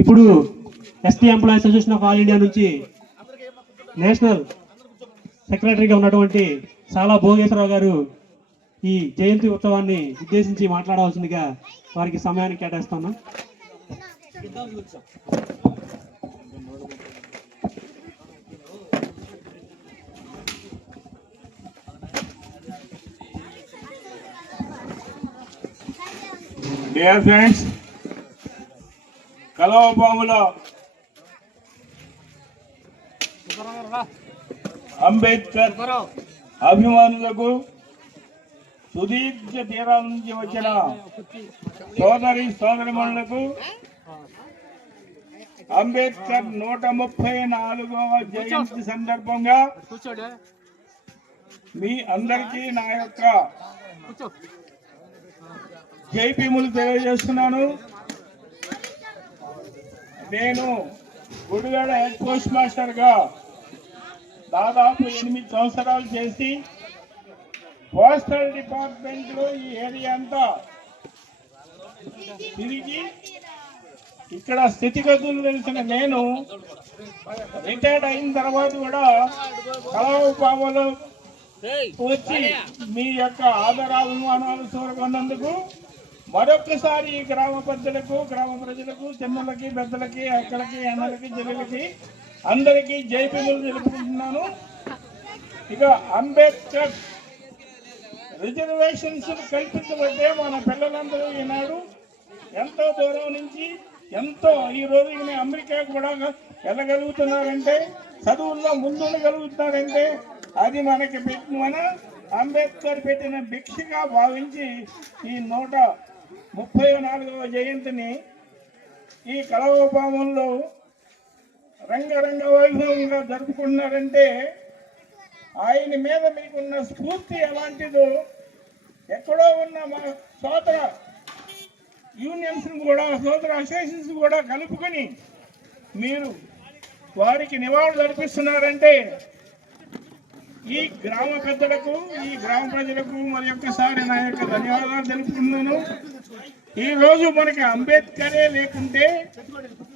ఇప్పుడు ST employees association of all India నుంచి national సెక్రటరీగా ఉన్నటువంటి సాలా భోగేశ్వరరావు గారు ఈ జయంతి ఉత్సవాన్ని ఉద్దేశించి మాట్లాడవలసిందిగా వారికి సమయాన్ని కేటాయిస్తున్నాం. డియర్ ఫ్రెండ్స్, కలవపాముల అంబేద్కర్ అభిమానులకు, సుదీర్ఘ తీరాల నుంచి వచ్చిన సోదరిమణులకు అంబేద్కర్ 134వ జయంతి సందర్భంగా మీ అందరికీ నా యొక్క జైపీములు తెలియజేస్తున్నాను. నేను గుడివాడ హెడ్ పోస్ట్ మాస్టర్ గా దాదాపు 8 సంవత్సరాలు చేసి పోస్టల్ డిపార్ట్మెంట్ లో ఈ ఏరియా అంతా తిరిగి ఇక్కడ స్థితిగతులు తెలిసిన నేను రిటైర్డ్ అయిన తర్వాత కూడా కలవపాములు వచ్చి మీ యొక్క ఆదరాభిమానాలు చూరగొన్నందుకు మరొక్కసారి ఈ గ్రామ పెద్దలకు, గ్రామ ప్రజలకు, చిన్నలకి, పెద్దలకి, అక్కలకి, అన్నలకి, చెల్లెలకి అందరికీ జైపీములు తెలుపుకుంటున్నాను. ఇక అంబేద్కర్ రిజర్వేషన్స్ కల్పించబట్టే మన పిల్లలందరూ ఈనాడు ఎంతో దూరం నుంచి ఎంతో ఈ రోజు అమెరికా కూడా వెళ్ళగలుగుతున్నారంటే, చదువుల్లో ముందుండగలుగుతున్నారంటే అది మనకి మన అంబేద్కర్ పెట్టిన భిక్షగా భావించి ఈ 134వ జయంతిని ఈ కలవపాముల్లో రంగరంగ వైభవంగా జరుపుకున్నారంటే ఆయన మీద మీకున్న స్ఫూర్తి ఎలాంటిదో ఎక్కడో ఉన్న మా సోదర యూనియన్స్ కూడా, సోదర అసోసియేషన్స్ కూడా కలుపుకొని మీరు వారికి నివాళులు అర్పిస్తున్నారంటే ఈ గ్రామ పెద్దలకు, ఈ గ్రామ ప్రజలకు మరి ఒక్కసారి నా యొక్క ధన్యవాదాలు తెలుపుకున్నాను. ఈరోజు మనకి అంబేద్కరే లేకుంటే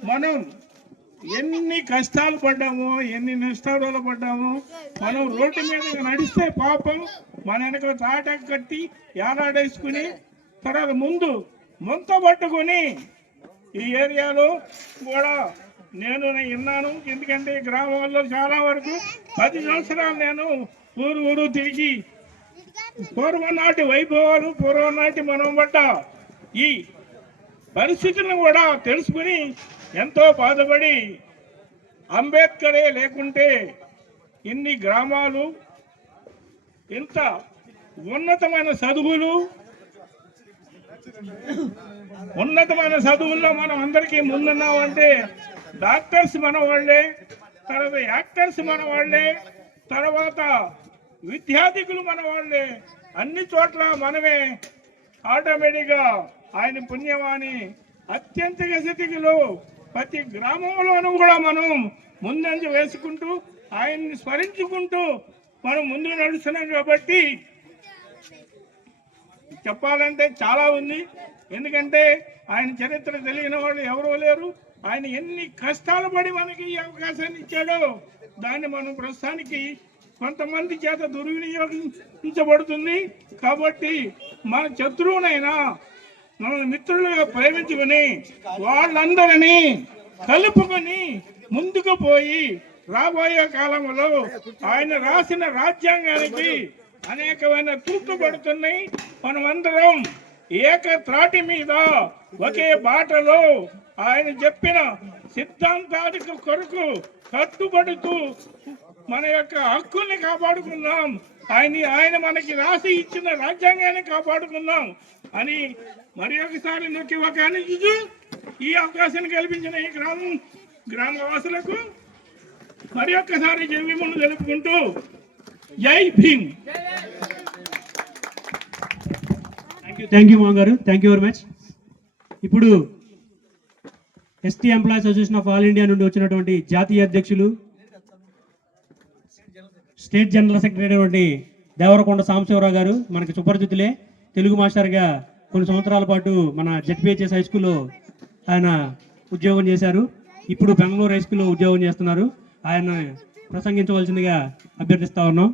మనం ఎన్ని కష్టాలు పడ్డామో, ఎన్ని నష్టాలు పడ్డామో, మనం రోడ్డు మీద నడిస్తే పాపం మన వెనక తాట కట్టి ఏలాడేసుకుని తర్వాత ముందు ముంత పట్టుకొని ఈ ఏరియాలో కూడా నేను విన్నాను. ఎందుకంటే ఈ గ్రామాల్లో చాలా వరకు 10 సంవత్సరాలు నేను ఊరు తిరిగి పూర్వం నాటి వైభవాలు, పూర్వం నాటి మనం పడ్డ ఈ పరిస్థితులను కూడా తెలుసుకుని ఎంతో బాధపడి అంబేద్కరే లేకుంటే ఇన్ని గ్రామాలు, ఇంత ఉన్నతమైన చదువుల్లో మనం అందరికీ ముందున్నామంటే డాక్టర్స్ మన వాళ్ళే, తర్వాత యాక్టర్స్ మన వాళ్ళే, తర్వాత విద్యార్థికులు మన వాళ్ళే, అన్ని చోట్ల మనమే ఆటోమేటిక్గా ఆయన పుణ్యమాని అత్యంత స్థితిలో ప్రతి గ్రామంలోనూ కూడా మనం ముందంజ వేసుకుంటూ ఆయన్ని స్మరించుకుంటూ మనం ముందుకు నడుస్తున్నాం. కాబట్టి చెప్పాలంటే చాలా ఉంది. ఎందుకంటే ఆయన చరిత్ర తెలియని వాళ్ళు ఎవరూ లేరు. ఆయన ఎన్ని కష్టాలు పడి మనకి ఈ అవకాశాన్ని ఇచ్చాడో దాన్ని మనం ప్రస్తుతానికి కొంతమంది చేత దుర్వినియోగించబడుతుంది. కాబట్టి మన శత్రువునైనా మన మిత్రులుగా ప్రేమించుకుని వాళ్ళందరినీ కలుపుకొని ముందుకు పోయి రాబోయే కాలంలో ఆయన రాసిన రాజ్యాంగానికి అనేకమైన తూట్లు పడుతున్నాయి. మనమందరం ఏక త్రాటి మీద ఒకే బాటలో ఆయన చెప్పిన సిద్ధాంతానికి కొరకు కట్టుబడుతూ మన యొక్క హక్కుల్ని కాపాడుకుందాం, ఆయన మనకి రాసి ఇచ్చిన రాజ్యాంగాన్ని కాపాడుకుందాం అని మరి ఒకసారి నొక్కి ఒక అనుజు ఈ అవకాశాన్ని కల్పించిన ఈ గ్రామవాసులకు మరి ఒక్కసారి జైభీములు తెలుపుకుంటూ జై భీమ్. థ్యాంక్ యూ మోహన్ గారు, థ్యాంక్ యూ వెరీ మచ్. ఇప్పుడు ST employees association of all India నుండి వచ్చినటువంటి జాతీయ అధ్యక్షులు, స్టేట్ జనరల్ సెక్రటరీ అయినటువంటి దేవరకొండ సాంబశివరావు గారు మనకి సుపరిచితులే. తెలుగు మాస్టర్గా కొన్ని సంవత్సరాల పాటు మన జెడ్పీహెచ్ఎస్ హై స్కూల్లో ఆయన ఉద్యోగం చేశారు. ఇప్పుడు బెంగళూరు హై స్కూల్లో ఉద్యోగం చేస్తున్నారు. ఆయన ప్రసంగించవలసిందిగా అభ్యర్థిస్తా ఉన్నాం.